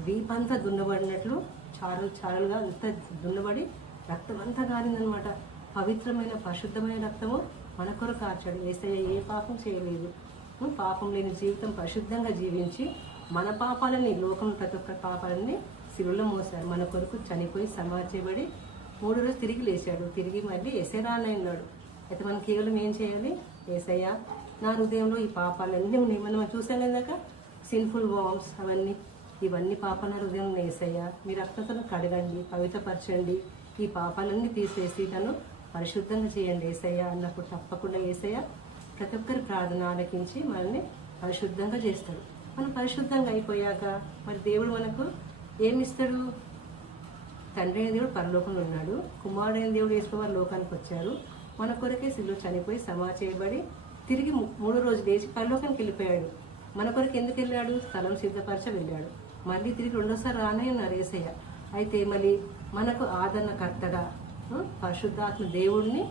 వీపంతా దున్నబడినట్లు చారులుగా అంతా దున్నబడి రక్తం అంతా కారిందనమాట. పవిత్రమైన పరిశుద్ధమైన రక్తము మన కొరకు కార్చాడు. యేసయ్య ఏ పాపం చేయలేదు. పాపం లేని జీవితం పరిశుద్ధంగా జీవించి మన పాపాలని, లోకం ప్రతి ఒక్క పాపాలని శిలువలో మోసాడు. మన కొరకు చనిపోయి సమాజబడి 3 రోజులు తిరిగి లేచాడు. తిరిగి మళ్ళీ ఎసరానన్నాడు. అయితే మనం కేవలం ఏం చేయాలి? యేసయ్య నా హృదయంలో ఈ పాపాలన్నీ ఉన్నాయి. మనం చూసాం కదాక సిన్ఫుల్ వామ్స్ ఇవన్నీ పాపాల హృదయం యేసయ్య మీ రక్తంతో కడగండి, పవిత్రపరచండి, ఈ పాపాలన్నీ తీసేసి తను పరిశుద్ధంగా చేయండి యేసయ్య అన్నప్పుడు తప్పకుండా యేసయ్య ప్రతి ఒక్కరి ప్రార్థన ఆలకించి మనల్ని పరిశుద్ధంగా చేస్తాడు. మనం పరిశుద్ధంగా అయిపోయాక మరి దేవుడు మనకు ఏమిస్తాడు? తండ్రి అయిన దేవుడు పరలోకంలో ఉన్నాడు, కుమారుడైన దేవుడు యేసువారు లోకానికి వచ్చారు, మన కొరకే శిలువ చనిపోయి సమాధి చేయబడి తిరిగి 3వ రోజు లేచి పరలోకానికి వెళ్ళిపోయాడు. మన కొరకు ఎందుకు వెళ్ళాడు? స్థలం సిద్ధపరచ వెళ్ళాడు. మళ్ళీ తిరిగి 2వసారి రానే ఉన్నారు యేసయ్య. అయితే మళ్ళీ మనకు ఆదరణకర్తగా పరిశుద్ధాత్మ దేవుడిని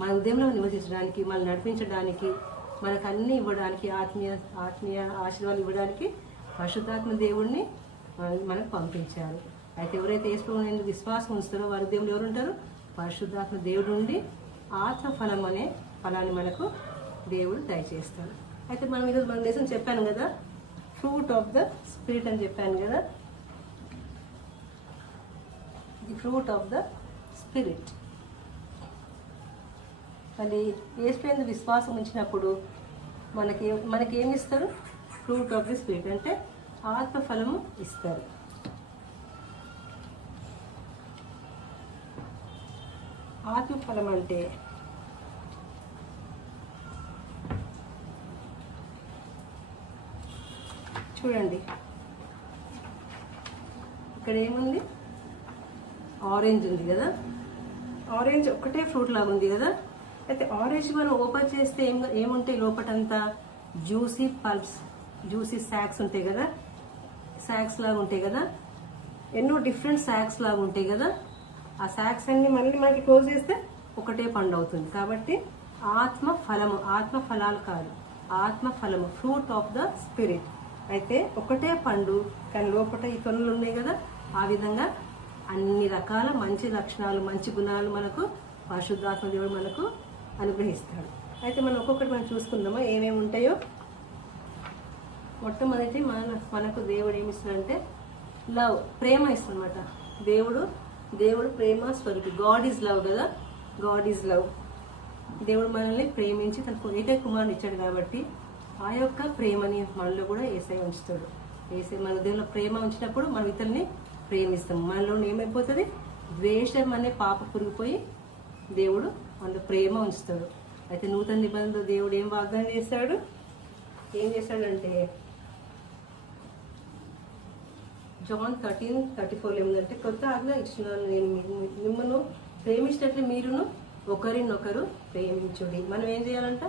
మన ఉదయంలో నివసించడానికి, మనల్ని నడిపించడానికి, మనకు అన్నీ ఇవ్వడానికి, ఆత్మీయ ఆశీర్వాదాలు ఇవ్వడానికి పరిశుద్ధాత్మ దేవుడిని మనకు పంపించారు. అయితే ఎవరైతే యేసుప్రభువుని ఎందుకు విశ్వాసం ఉంచుతారో వారి ఉదయంలో ఎవరు ఉంటారు? పరిశుద్ధాత్మ దేవుడు ఉండి ఆత్మఫలం అనే ఫలాన్ని మనకు దేవుడు దయచేస్తాడు. అయితే మనం ఈరోజు మన దేశం చెప్పాను కదా, ఫ్రూట్ ఆఫ్ ద స్పిరిట్ అని చెప్పాను కదా. The fruit of the spirit. మళ్ళీ యేసుపైన విశ్వాసం ఉంచినప్పుడు మనకేమి ఇస్తారు? ఫ్రూట్ ఆఫ్ ది స్పిరిట్ అంటే ఆత్మఫలము ఇస్తారు. ఆత్మఫలం అంటే చూడండి, ఇక్కడ ఏముంది? ఆరెంజ్ ఉంది కదా. ఆరెంజ్ ఒక్కటే ఫ్రూట్ లాగా ఉంది కదా. అయితే ఆరెంజ్ మనం ఓపెన్ చేస్తే ఏముంటాయి లోపటంతా? జ్యూసీ పల్ప్స్, జ్యూసీ సాక్స్ ఉంటాయి కదా, సాక్స్ లాగా ఉంటాయి కదా, ఎన్నో డిఫరెంట్ సాక్స్ లాగా ఉంటాయి కదా. ఆ సాక్స్ అన్ని మళ్ళీ మనకి క్లోజ్ చేస్తే ఒకటే పండు అవుతుంది. కాబట్టి ఆత్మఫలాలు కాదు, ఆత్మఫలము, ఫ్రూట్ ఆఫ్ ద స్పిరిట్. అయితే ఒకటే పండు కానీ లోపల ఈ తొనలు ఉన్నాయి కదా. ఆ విధంగా అన్ని రకాల మంచి లక్షణాలు, మంచి గుణాలు మనకు పరిశుద్ధాత్మ దేవుడు మనకు అనుగ్రహిస్తాడు. అయితే మనం ఒక్కొక్కటి మనం చూసుకుందామా ఏమేమి ఉంటాయో. మొట్టమొదటి మనకు దేవుడు ఏమి ఇస్తాడంటే లవ్, ప్రేమ ఇస్తాడనమాట. దేవుడు ప్రేమ స్వరూపి. గాడ్ ఈజ్ లవ్ కదా. God is love. దేవుడు మనల్ని ప్రేమించి తన ఏకైక కుమారుని ఇచ్చాడు కాబట్టి ఆ యొక్క ప్రేమని మనలో కూడా యేసయ్య ఉంచుతాడు. యేసయ్య మన దేవులో ప్రేమ ఉంచినప్పుడు మనం ఇతరుల్ని ప్రేమిస్తాం. మనలో ఏమైపోతుంది? ద్వేషం అనే పాప పురిగిపోయి దేవుడు మనలో ప్రేమ ఉంచుతాడు. అయితే నూతన నిబంధనలో దేవుడు ఏం వాగ్దానం చేస్తాడు? ఏం చేస్తాడంటే John 13:34 ఏముందంటే, కొత్త ఆజ్ఞ ఇచ్చినాను నేను మిమ్మల్ని ప్రేమించినట్లు మీరును ఒకరినొకరు ప్రేమించుడి. మనం ఏం చేయాలంట?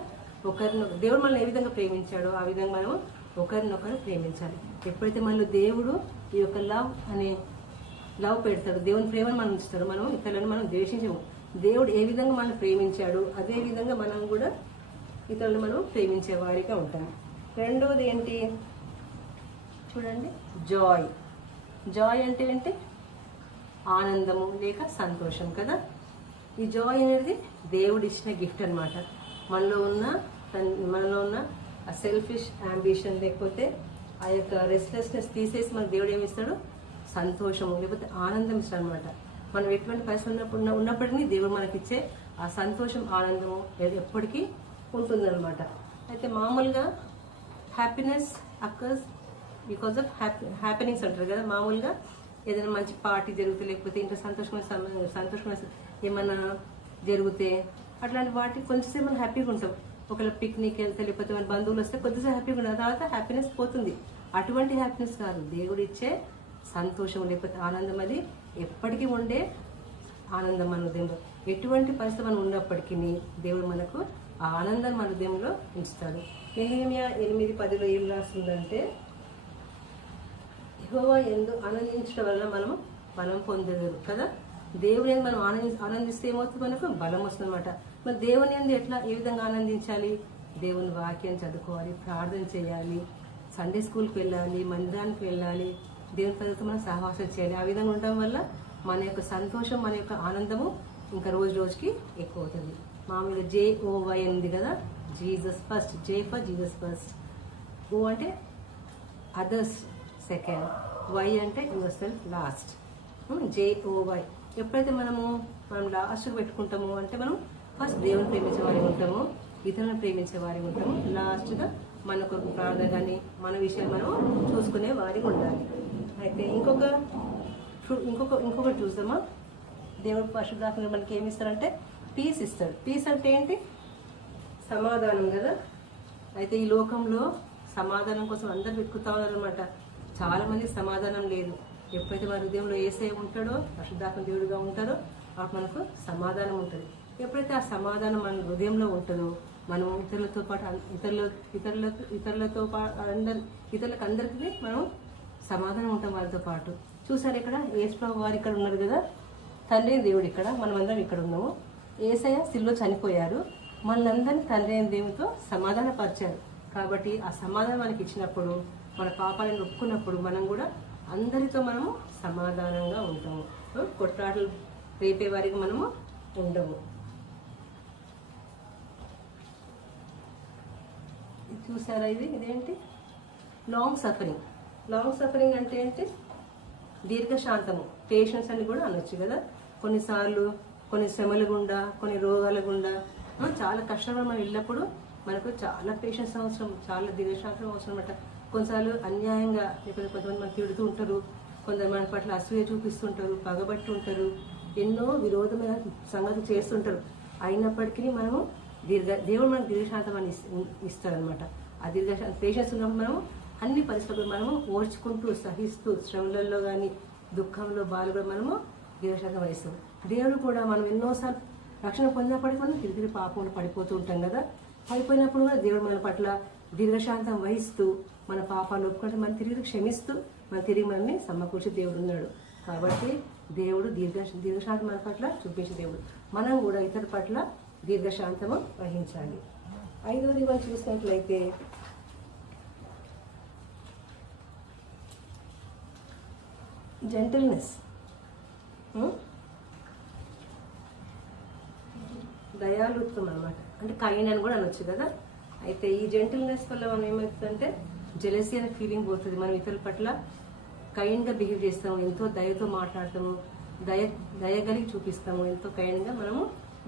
ఒకరినొకరు. దేవుడు మనల్ని ఏ విధంగా ప్రేమించాడో ఆ విధంగా మనం ఒకరినొకరు ప్రేమించాలి. ఎప్పుడైతే మనలో దేవుడు ఈ యొక్క లవ్ పెడతాడు, దేవుని ప్రేమను మనం ఉంచుతాడు, మనం ఇతరులను మనం ద్వేషించము. దేవుడు ఏ విధంగా మనం ప్రేమించాడు అదే విధంగా మనం కూడా ఇతరులను మనం ప్రేమించే వారిగా ఉంటాం. రెండోది ఏంటి చూడండి, జాయ్. జాయ్ అంటే ఏంటి? ఆనందము లేక సంతోషం కదా. ఈ జాయ్ అనేది దేవుడు ఇచ్చిన గిఫ్ట్ అనమాట. మనలో ఉన్న ఆ సెల్ఫిష్ అంబిషన్ లేకపోతే ఆ యొక్క రెస్ట్లెస్నెస్ తీసేసి మన దేవుడు ఏమి ఇస్తాడు? సంతోషము లేకపోతే ఆనందం ఇస్తాడు అనమాట. మనం ఎటువంటి పరిస్థితి ఉన్నప్పటికీ దేవుడు మనకిచ్చే ఆ సంతోషం, ఆనందము ఎప్పటికీ ఉంటుందన్నమాట. అయితే మామూలుగా happiness occurs because of happenings అంటారు కదా. మామూలుగా ఏదైనా మంచి పార్టీ జరిగితే లేకపోతే ఇంకా సంతోషమైన ఏమైనా జరిగితే అట్లాంటి వాటికి కొంచెంసేపు మనం హ్యాపీగా ఉంటాం. ఒకవేళ పిక్నిక్ వెళ్తే లేకపోతే మన బంధువులు వస్తే కొద్దిసేపు హ్యాపీగా ఉంటాం, తర్వాత హ్యాపీనెస్ పోతుంది. అటువంటి హ్యాపీనెస్ కాదు, దేవుడు ఇచ్చే సంతోషం లేకపోతే ఆనందం అది ఎప్పటికీ ఉండే ఆనందం మన హృదయంలో. ఎటువంటి పరిస్థితి మనం ఉన్నప్పటికీ దేవుడు మనకు ఆ ఆనందాన్ని మన హృదయంలో ఉంచుతాడు. నెహెమ్యా 8:10 ఏం రాస్తుందంటే, యెహోవా యందు ఆనందించడం వల్ల మనము బలం పొందగలరు కదా. దేవుని యందు మనం ఆనందిస్తే ఏమవుతుంది? మనకు బలం వస్తుంది అనమాట. మరి దేవుని యందు ఏ విధంగా ఆనందించాలి? దేవుని వాక్యం చదువుకోవాలి, ప్రార్థన చేయాలి, సండే స్కూల్కి వెళ్ళాలి, మందిరానికి వెళ్ళాలి, దేవుని ప్రజలతో మనం సహవాసం చేయాలి. ఆ విధంగా ఉండడం వల్ల మన యొక్క సంతోషం, మన యొక్క ఆనందము ఇంకా రోజు రోజుకి ఎక్కువ అవుతుంది. మామూలుగా JOY ఉంది కదా, Jesus first. J for Jesus first, O అంటే అదర్స్ సెకండ్, Y అంటే యువర్ సెల్ఫ్ లాస్ట్. JOY. ఎప్పుడైతే మనం లాస్ట్కి పెట్టుకుంటామో అంటే మనం ఫస్ట్ దేవుని ప్రేమించే వారి ఉంటాము, ఇతరులను ప్రేమించే వారి ఉంటాము, లాస్ట్గా మన కొరకు ప్రార్థన కానీ మన విషయాలు మనం చూసుకునే వారికి ఉండాలి. అయితే ఇంకొకటి చూద్దామా. దేవుడు పరిశుద్ధాత్మ మనకి ఏమి ఇస్తారంటే పీస్ ఇస్తాడు. పీస్ అంటే ఏంటి? సమాధానం కదా. అయితే ఈ లోకంలో సమాధానం కోసం అందరు వెతుకుతా ఉన్నారనమాట. చాలామంది సమాధానం లేదు. ఎప్పుడైతే మన హృదయంలో యేసయ్య ఉంటాడో, పరిశుద్ధాత్మ దేవుడిగా ఉంటారో అప్పుడు మనకు సమాధానం ఉంటుంది. ఎప్పుడైతే ఆ సమాధానం మన హృదయంలో ఉంటుందో మనం ఇతరులతో పాటు ఇతరులకు అందరికీ మనం సమాధానం ఉంటాం వాళ్ళతో పాటు. చూసారు ఇక్కడ యేసుప్రభు వారు ఇక్కడ ఉన్నారు కదా, తండ్రి అయిన దేవుడు ఇక్కడ, మనమందరం ఇక్కడ ఉన్నాము. యేసయ్య శిలువలో చనిపోయారు, మనందరినీ తండ్రి అయిన దేవుడితో సమాధానపరిచారు. కాబట్టి ఆ సమాధానం మనకి ఇచ్చినప్పుడు, మన పాపాలను ఒప్పుకున్నప్పుడు మనం కూడా అందరితో మనము సమాధానంగా ఉంటాము. కొట్లాటలు రేపే వారికి మనము ఉండము. చూసారా ఇదేంటి? Long suffering. లాంగ్ సఫరింగ్ అంటే ఏంటి? దీర్ఘశాంతము, పేషెన్స్ అని కూడా అనొచ్చు కదా. కొన్నిసార్లు కొన్ని శ్రమల గుండా, కొన్ని రోగాల గుండా చాలా కష్టంగా మనం వెళ్ళినప్పుడు మనకు చాలా పేషెన్స్ అవసరం, చాలా దీర్ఘశాంతం అవసరం అన్నమాట. కొన్నిసార్లు అన్యాయంగా, లేకపోతే కొంతమంది మనం తిడుతూ ఉంటారు, కొందరు మన పట్ల అసూయ చూపిస్తుంటారు, పగబట్టి ఉంటారు, ఎన్నో విరోధమైన సంగతులు చేస్తుంటారు. అయినప్పటికీ మనము దేవుడు మనకు దీర్ఘశాంతం ఇస్తారనమాట. ఆ పేషెన్స్ ఉన్నప్పుడు మనము అన్ని పరిస్థితులు మనము ఓర్చుకుంటూ సహిస్తూ, శ్రమలలో కానీ దుఃఖంలో బాలు కూడా మనము దీర్ఘశాంతం వహిస్తాం. దేవుడు కూడా మనం ఎన్నోసార్లు రక్షణ పొందినప్పటికీ మనం తిరిగి పాపంలో పడిపోతూ ఉంటాం కదా. పడిపోయినప్పుడు కూడా దేవుడు మన పట్ల దీర్ఘశాంతం వహిస్తూ, మన పాపాలు ఒప్పుకుంటే మనం తిరిగి క్షమిస్తూ, మన తిరిగి మనల్ని సమకూర్చే దేవుడు ఉన్నాడు. కాబట్టి దేవుడు దీర్ఘశాంతం మన పట్ల చూపించే దేవుడు. మనం కూడా ఇతరుల పట్ల దీర్ఘశాంతము వహించాలి. 5వది మనం చూసినట్లయితే జెంటిల్నెస్, దయాలుత్వం అన్నమాట. అంటే కైండ్ అని కూడా అనొచ్చు కదా. అయితే ఈ జెంటిల్నెస్ వల్ల మనం ఏమవుతుందంటే జెలసీ అనే ఫీలింగ్ పోతుంది. మనం ఇతరుల పట్ల కైండ్గా బిహేవ్ చేస్తాము, ఎంతో దయతో మాట్లాడతాము, దయగలిగి చూపిస్తాము, ఎంతో కైండ్గా మనము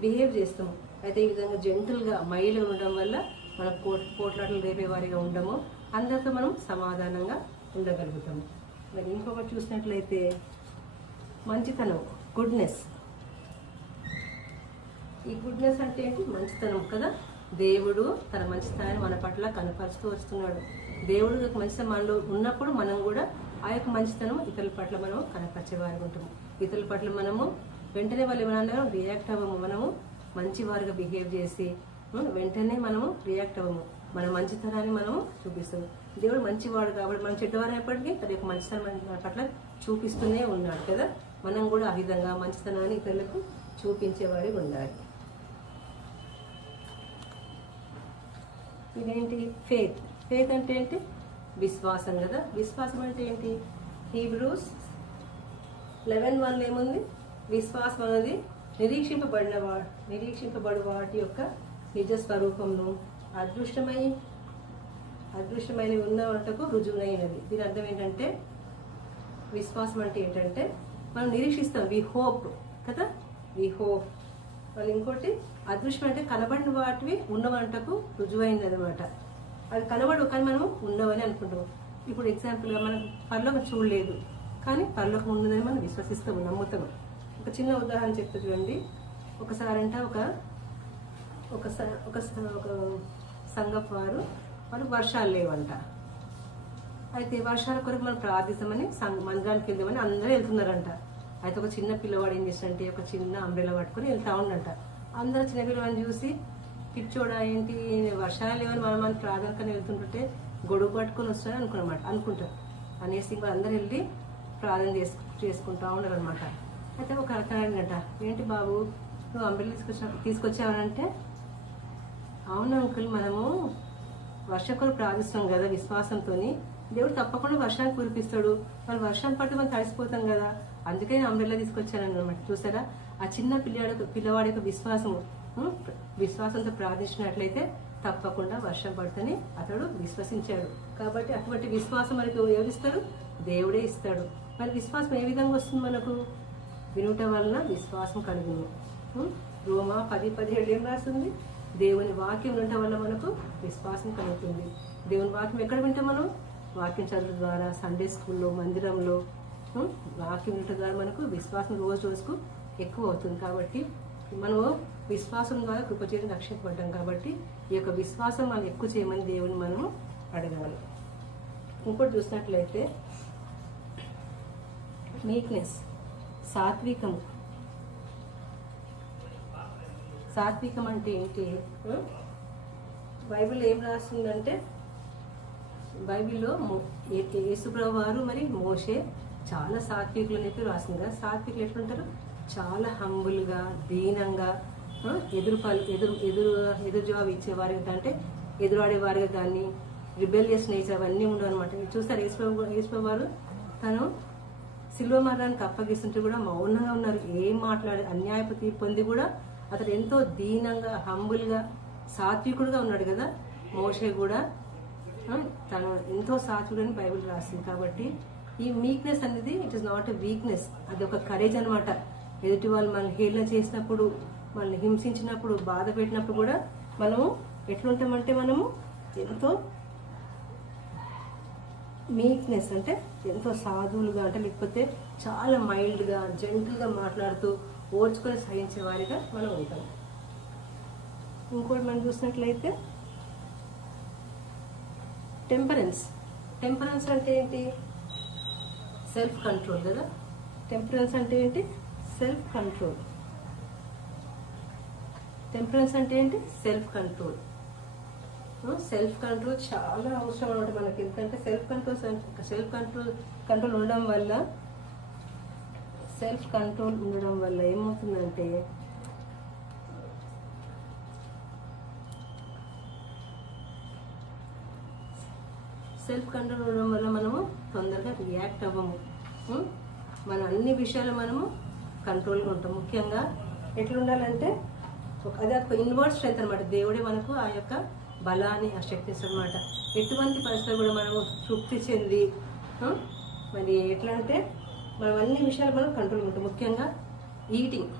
బిహేవ్ చేస్తాము. అయితే ఈ విధంగా జెంటిల్గా మైల్డ్గా ఉండడం వల్ల మనం పోట్లాటలు రేపే వారిగా ఉండము, అందరితో మనం సమాధానంగా ఉండగలుగుతాము. మరి ఇంకొకటి చూసినట్లయితే మంచితనం, గుడ్నెస్. ఈ గుడ్నెస్ అంటే ఏంటి? మంచితనం కదా. దేవుడు తన మంచితనాన్ని మన పట్ల కనపరుస్తూ వస్తున్నాడు. దేవుడు మంచితనం మనలో ఉన్నప్పుడు మనం కూడా ఆ యొక్క మంచితనం ఇతరుల పట్ల మనం కనపరిచేవారుగా ఉంటాము. ఇతరుల పట్ల మనము వెంటనే వాళ్ళు ఏమన్నా రియాక్ట్ అవ్వము, మనము మంచివారుగా బిహేవ్ చేసి వెంటనే మనము రియాక్ట్ అవ్వము, మన మంచితనాన్ని మనము చూపిస్తాము. దేవుడు మంచివాడు కాబట్టి మనం చెడ్డవారు అయినప్పటికీ తన యొక్క మంచితనం మన పట్ల చూపిస్తూనే ఉన్నాడు కదా. మనం కూడా ఆ విధంగా మంచితనాన్ని ఇతరులకు చూపించేవాడి ఉండాలి. ఇదేంటి? ఫెయిత్. ఫెయిత్ అంటే ఏంటి? విశ్వాసం కదా. విశ్వాసం అంటే ఏంటి? హీబ్రూస్ 11:1 ఏముంది? విశ్వాసం అనేది నిరీక్షింపబడు వాటి యొక్క నిజ స్వరూపంను అదృష్టమైన ఉన్న వాటకు రుజువునైనది. దీని అర్థం ఏంటంటే విశ్వాసం అంటే ఏంటంటే మనం నిరీక్షిస్తాం, వి హోప్ కదా, వి హోప్. వాళ్ళు ఇంకోటి అదృష్టం అంటే కనబడిన వాటివి ఉన్నవంటకు రుజువైంది అనమాట. అది కనబడు కానీ మనం ఉన్నవని అనుకుంటాం. ఇప్పుడు ఎగ్జాంపుల్గా మనం పరలోకం చూడలేదు కానీ పరలోకం ఉన్నదని మనం విశ్వసిస్తాము, నమ్ముతాము. ఒక చిన్న ఉదాహరణ చెప్తా చూడండి. ఒకసారంట ఒక సంఘపు వాళ్ళు వర్షాలు లేవంట. అయితే వర్షాల కొరకు మనం ప్రార్థిస్తామని మందిరానికి వెళ్దామని అందరూ వెళ్తున్నారంట. అయితే ఒక చిన్న పిల్లవాడు ఏం చేసినంటే ఒక చిన్న అంబ్రెలా పట్టుకొని వెళ్తా ఉండంట. అందరూ చిన్న పిల్లవాడిని చూసి పిచ్చోడా ఏంటి వర్షాలు లేవని మనం ప్రార్థనకని వెళ్తుంటుంటే గొడుగు పట్టుకొని వస్తారని అనుకుంటారు అనేసి అందరూ వెళ్ళి ప్రార్థన చేసుకుంటా ఉన్నారు అనమాట. అయితే ఒక అర్థమైందంట, ఏంటి బాబు నువ్వు అంబ్రెలా తీసుకొచ్చావనంటే, అవును అంకుల్, మనము వర్షం కొరకు ప్రార్థిస్తాం కదా విశ్వాసంతో, దేవుడు తప్పకుండా వర్షాన్ని కురిపిస్తాడు, మనం వర్షం పట్టు మనం తడిసిపోతాం కదా, అందుకే నేను అంబ్రెలా తీసుకొచ్చానన్నమాట. చూసారా ఆ చిన్న పిల్లవాడి యొక్క విశ్వాసంతో ప్రార్థించినట్లయితే తప్పకుండా వర్షం పడుతుంది అతడు విశ్వసించాడు. కాబట్టి అటువంటి విశ్వాసం మనకు ఎవరు ఇస్తాడు? దేవుడే ఇస్తాడు. మరి విశ్వాసం ఏ విధంగా వస్తుంది? మనకు వినుట వలన విశ్వాసం కలుగును. రోమా 10:17 ఏం రాస్తుంది? దేవుని వాక్యం వినటం వల్ల మనకు విశ్వాసం కలుగుతుంది. దేవుని వాక్యం ఎక్కడ వింటాం? మనం వాక్యం చదువు ద్వారా, సండే స్కూల్లో, మందిరంలో వాక్యం వినటం ద్వారా మనకు విశ్వాసం రోజుకు ఎక్కువ అవుతుంది. కాబట్టి మనము విశ్వాసం ద్వారా కృపచేత రక్షించబడ్డాం. కాబట్టి ఈ యొక్క విశ్వాసం మనం ఎక్కువ చేయమని దేవుని మనము అడగాలి. ఇంకోటి చూసినట్లయితే మీక్నెస్, సాత్వికం. సాత్వికం అంటే ఏంటి? బైబిల్ ఏం రాస్తుందంటే, బైబిల్లో యేసుప్రభు వారు మరి మోషే చాలా సాత్వికులు అని చెప్పి రాసింది కదా. సాత్వికులు ఎట్లుంటారు? చాలా హంబుల్గా, దీనంగా, ఎదురు జవాబు ఇచ్చేవారు అంటే ఎదురాడేవారుగా, దాన్ని రిబెలియస్ నేచర్ అవన్నీ ఉండవు అనమాట. చూస్తారు యేసుప్రభు వారు తను సిలువ మరణానికి అప్పగిస్తుంటే కూడా మౌనంగా ఉన్నారు, ఏం మాట్లాడే అన్యాయపు తీర్పు పొంది కూడా అతడు ఎంతో దీనంగా, హంబుల్గా, సాత్వికుడుగా ఉన్నాడు కదా. మోషే కూడా తను ఎంతో సాత్వికుడని బైబిల్ రాసింది. కాబట్టి ఈ మీక్నెస్ అనేది it is not a weakness, అది ఒక కరేజ్ అనమాట. ఎదుటి వాళ్ళు మనల్ని హేళన చేసినప్పుడు, మనల్ని హింసించినప్పుడు, బాధ పెట్టినప్పుడు కూడా మనము ఎట్లుంటామంటే మనము ఎంతో మీక్నెస్ అంటే ఎంతో సాధువులుగా, అంటే లేకపోతే చాలా మైల్డ్గా, జెంటిల్గా మాట్లాడుతూ ఓర్చుకొని సహించే వారిగా మనం ఉంటాం. ఇంకోటి మనం చూసినట్లయితే టెంపరెన్స్. టెంపరెన్స్ అంటే ఏంటి? సెల్ఫ్ కంట్రోల్ కదా. టెంపరెన్స్ అంటే ఏంటి? Self control. టెంపరెన్స్ అంటే ఏంటి? Self control. సెల్ఫ్ కంట్రోల్ చాలా అవసరం అనమాట మనకి. ఎందుకంటే సెల్ఫ్ కంట్రోల్ ఉండడం వల్ల ఏమవుతుందంటే సెల్ఫ్ కంట్రోల్ ఉండడం వల్ల మనము తొందరగా రియాక్ట్ అవ్వము. మన అన్ని విషయాలు మనము కంట్రోల్గా ఉంటాం. ముఖ్యంగా ఎట్లుండాలంటే అది ఒక ఇన్వర్డ్ స్ట్రెంత్ అనమాట. దేవుడే మనకు ఆ యొక్క బలాన్ని, ఆ శక్తి అనమాట. ఎటువంటి పరిస్థితులు కూడా మనము తృప్తి చెంది మరి ఎట్లా అంటే మనం అన్ని విషయాలు మనం కంట్రోల్ ఉంటాం. ముఖ్యంగా ఈటింగ్.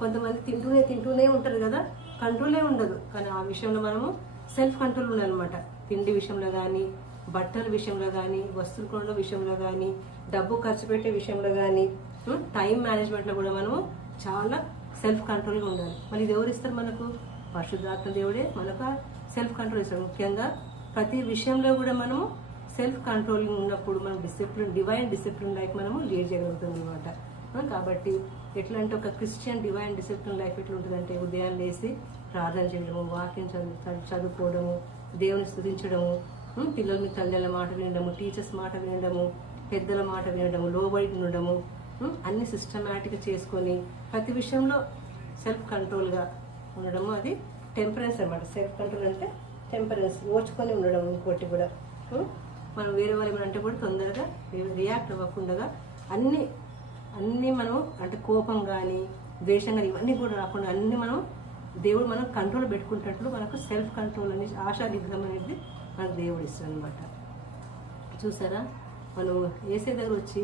కొంతమంది తింటూనే ఉంటారు కదా, కంట్రోలే ఉండదు. కానీ ఆ విషయంలో మనము సెల్ఫ్ కంట్రోల్ ఉండాలన్నమాట. తిండి విషయంలో కానీ, బట్టల విషయంలో కానీ, వస్తువుల కొనడం విషయంలో కానీ, డబ్బు ఖర్చు పెట్టే విషయంలో కానీ, టైం మేనేజ్మెంట్లో కూడా మనము చాలా సెల్ఫ్ కంట్రోల్గా ఉండాలి. మళ్ళీ ఇది ఎవరు ఇస్తారు మనకు? పరిశుద్ధాత్మ దేవుడే మనకు సెల్ఫ్ కంట్రోల్ ఇస్తాడు. ముఖ్యంగా ప్రతి విషయంలో కూడా మనము సెల్ఫ్ కంట్రోలింగ్ ఉన్నప్పుడు మనం డివైన్ డిసిప్లిన్ లైఫ్ మనము లీడ్ చేయగలుగుతాం అనమాట. కాబట్టి ఎట్లా అంటే ఒక క్రిస్టియన్ డివైన్ డిసిప్లిన్ లైఫ్ ఎట్లా ఉంటుందంటే, ఉదయం లేసి ప్రార్థన చేయడము, వాక్యం చదువుకోవడము, దేవుని స్తుతించడము, పిల్లల మీ తల్లిల మాట వినడము, టీచర్స్ మాట వినడము, పెద్దల మాట వినడము, లోబడి ఉండడము, అన్ని సిస్టమేటిక్గా చేసుకొని ప్రతి విషయంలో సెల్ఫ్ కంట్రోల్గా ఉండడము, అది టెంపరెన్స్ అనమాట. సెల్ఫ్ కంట్రోల్ అంటే టెంపరెన్స్, ఓర్చుకొని ఉండడం. ఇంకోటి కూడా మనం వేరే వాళ్ళు ఏమైనా అంటే కూడా తొందరగా రియాక్ట్ అవ్వకుండా అన్నీ మనం అంటే కోపం కానీ, ద్వేషం కానీ ఇవన్నీ కూడా రాకుండా అన్నీ దేవుడు మనం కంట్రోల్ పెట్టుకుంటున్నట్లు మనకు సెల్ఫ్ కంట్రోల్ అనేది, ఆశానిగ్రహం అనేది మనకు దేవుడు ఇస్తాడు అనమాట. చూసారా, మనం ఏసే దగ్గర వచ్చి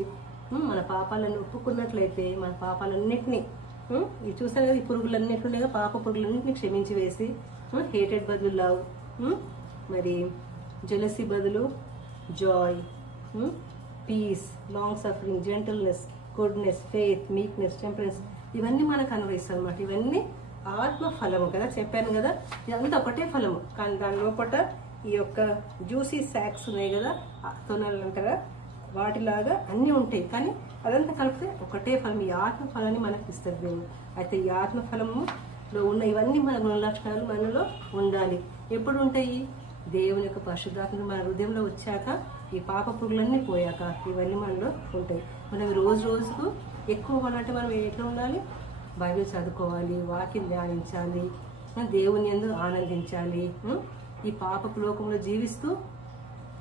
మన పాపాలను ఒప్పుకున్నట్లయితే మన పాపాలన్నింటినీ ఇది చూసారు కదా, ఈ పురుగులన్నింటిగా పాప పురుగులన్నింటినీ క్షమించి వేసి, హేటెడ్ బదులు లవ్, మరి జెలసీ బదులు joy, peace, long suffering, gentleness, goodness, faith, meekness, temperance ఇవన్నీ మనకు అనుభవిస్తాయి అన్నమాట. ఇవన్నీ ఆత్మ ఫలము కదా, చెప్పాను కదా. ఇదంతా ఒకటే ఫలము, కానీ దాని లోపల ఈ యొక్క జ్యూసీ సాక్స్ ఉన్నాయి కదా, తొనలు అంటారా, వాటిలాగా అన్నీ ఉంటాయి. కానీ అదంతా కలిపితే ఒకటే ఫలం, ఈ ఆత్మ ఫలాన్ని మనకి ఇస్తుంది దేవుడు. అయితే ఈ ఆత్మ ఫలములో ఉన్న ఇవన్నీ మన గుణ లక్షణాలు మనలో ఉండాలి. ఎప్పుడు ఉంటాయి? దేవుని యొక్క పరిశుద్ధాత్మ మన హృదయంలో వచ్చాక, ఈ పాప పురుగులన్నీ పోయాక ఇవన్నీ మనలో ఉంటాయి. మనం రోజుకు ఎక్కువ అంటే మనం ఎట్లా ఉండాలి? బైబిల్ చదువుకోవాలి, వాక్యం ధ్యానించాలి, దేవుని యందు ఆనందించాలి. ఈ పాపపు లోకంలో జీవిస్తూ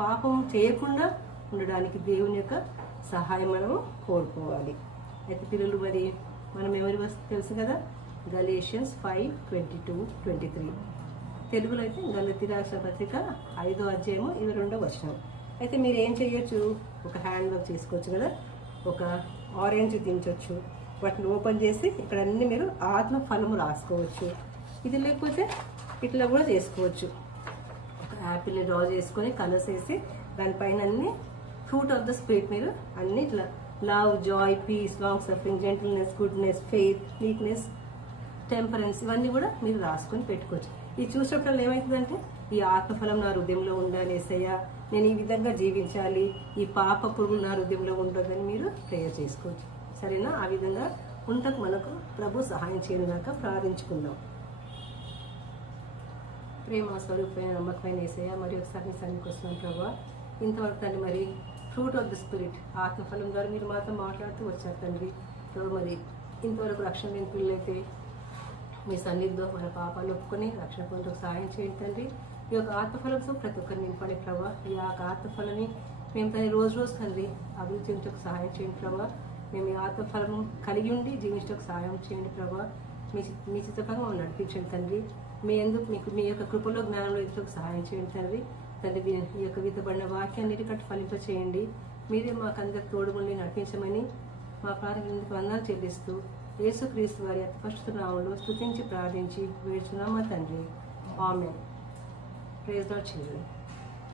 పాపం చేయకుండా ఉండడానికి దేవుని యొక్క సహాయం మనము కోరుకోవాలి. అయితే పిల్లలు, మరి మనం ఎవరి తెలుసు కదా, గలేషియన్స్ 5:22-23. తెలుగులో అయితే గలతీ రాసిన పత్రిక 5వ అధ్యాయము 22వ వచనం. అయితే మీరు ఏం చేయొచ్చు? ఒక హ్యాండ్ వర్క్ చేసుకోవచ్చు కదా, ఒక ఆరెంజ్ తినచ్చు, వాటిని ఓపెన్ చేసి ఇక్కడ అన్ని మీరు ఆత్మ ఫలము రాసుకోవచ్చు. ఇది లేకపోతే ఇట్లా కూడా చేసుకోవచ్చు. ఒక యాపిల్ని డ్రా చేసుకొని కలర్స్ వేసి దానిపైన అన్ని ఫ్రూట్ ఆఫ్ ద స్పిరిట్ మీరు అన్ని ఇట్లా love, joy, peace, long suffering, gentleness, goodness, faith, weakness, temperance ఇవన్నీ కూడా మీరు రాసుకొని పెట్టుకోవచ్చు. ఇది చూసినప్పుడు ఏమవుతుందంటే ఈ ఆత్మఫలం నా హృదయంలో ఉండాలి యేసయ్యా, నేను ఈ విధంగా జీవించాలి, ఈ పాప పురుగు నా హృదయంలో ఉండదని మీరు ప్రేయర్ చేసుకోవచ్చు. సరేనా? ఆ విధంగా ఉంటకు మనకు ప్రభు సహాయం చేయడాక ప్రార్థించుకుందాం. ప్రేమ స్వరూపమైన నమ్మకమైన యేసయ్యా, మరి ఒకసారి మీ సన్నిధికి వస్తున్నాం ప్రభా. ఇంతవరకు తండ్రి మరి ఫ్రూట్ ఆఫ్ ద స్పిరిట్ ఆత్మఫలం ద్వారా మీరు మాతో మాట్లాడుతూ వచ్చారు తండ్రి ప్రభు. మరి ఇంతవరకు రక్షణ లేని పిల్లలైతే మీ సన్నిధిలో మన పాపాలు ఒప్పుకొని రక్షణ పొందుకు సహాయం చేయండి తండ్రి. ఈ యొక్క ఆత్మఫలంతో ప్రతి ఒక్కరిని నింపండి ప్రభా. ఈ యొక్క ఆత్మఫలని మేము తండ్రి రోజు రోజు తండ్రి అభివృద్ధి చెందుటకు సహాయం చేయండి ప్రభా. మేము ఈ ఆత్మఫలము కలిగి ఉండి జీవించడానికి సహాయం చేయండి ప్రభా. మీ చిత్తపరంగా మమ్మల్ని నడిపించండి తండ్రి. మీకు మీ యొక్క కృపలో జ్ఞానంలో ఎదుటకు సహాయం చేయండి తండ్రి. తండ్రి ఈ యొక్క విత్తబడిన వాక్యాన్ని కట్టి ఫలింప చేయండి. మీరే మాకందరికి తోడుముల్ని నడిపించమని మా ప్రార్థనకు వందనాలు చెల్లిస్తూ యేసుక్రీస్తు వారి అతి పరిశుద్ధ నామములో స్తుతించి ప్రార్థించి వేడుచున్నాము తండ్రి. Amen. Praise the lord children.